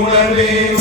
உணர்வேன்